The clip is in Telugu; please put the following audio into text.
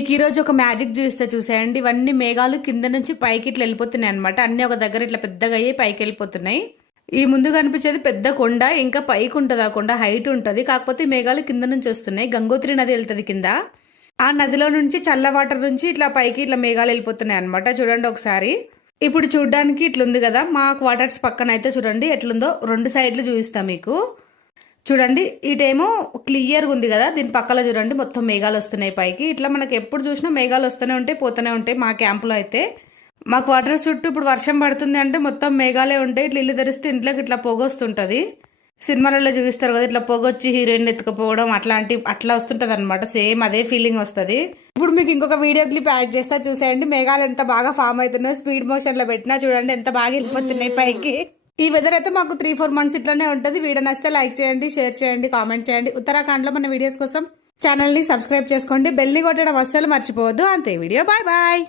మీకు ఈరోజు ఒక మ్యాజిక్ చూస్తే చూసేయండి. ఇవన్నీ మేఘాలు కింద నుంచి పైకి ఇట్లా వెళ్ళిపోతున్నాయి అనమాట అన్ని ఒక దగ్గర ఇట్లా పెద్దగా అయ్యి పైకి వెళ్ళిపోతున్నాయి. ఈ ముందు కనిపించేది పెద్ద కొండ ఇంకా పైకి ఉంటుంది ఆ కొండ హైట్ ఉంటుంది. కాకపోతే మేఘాలు కింద నుంచి వస్తున్నాయి. గంగోత్రి నది వెళ్తుంది కింద. ఆ నదిలో నుంచి చల్ల వాటర్ నుంచి ఇట్లా పైకి ఇట్లా మేఘాలు వెళ్ళిపోతున్నాయి అనమాట చూడండి ఒకసారి. ఇప్పుడు చూడడానికి ఇట్లుంది కదా. మా క్వార్టర్స్ పక్కన అయితే చూడండి. ఎట్లుందో రెండు సైడ్లు చూపిస్తాం మీకు. చూడండి ఇటేమో క్లియర్గా ఉంది కదా దీని పక్కల చూడండి మొత్తం మేఘాలు వస్తున్నాయి పైకి. ఇట్లా మనకి ఎప్పుడు చూసినా మేఘాలు వస్తూనే ఉంటాయి పోతూనే ఉంటాయి మా క్యాంపులో అయితే. మా క్వార్టర్ చుట్టూ ఇప్పుడు వర్షం పడుతుంది అంటే మొత్తం మేఘాలే ఉంటాయి ఇట్లా ఇల్లు తెరిస్తే ఇంట్లోకి ఇట్లా పొగ వస్తుంటుంది సినిమాలలో చూపిస్తారు కదా ఇట్లా పొగ వచ్చి హీరోయిన్ ఎత్తుకుపోవడం అట్లాంటి అట్లా వస్తుంటుంది అనమాట సేమ్ అదే ఫీలింగ్ వస్తుంది. ఇప్పుడు మీకు ఇంకొక వీడియో క్లిప్ యాడ్ చేస్తా చూసేయండి. మేఘాలు ఎంత బాగా ఫామ్ అవుతున్నాయో స్పీడ్ మోషన్లో పెట్టినా చూడండి ఎంత బాగా వెళ్ళిపోతున్నాయి పైకి. ఈ వెదర్ అయితే మాకు త్రీ ఫోర్ మంత్స్ ఇట్లానే ఉంటుంది. వీడియో నచ్చితే లైక్ చేయండి షేర్ చేయండి కామెంట్ చేయండి. ఉత్తరాఖండ్లో మన వీడియోస్ కోసం ఛానల్ని సబ్స్క్రైబ్ చేసుకోండి. బెల్ని కొట్టడం అస్సలు మర్చిపోవద్దు. అంతే. Video bye bye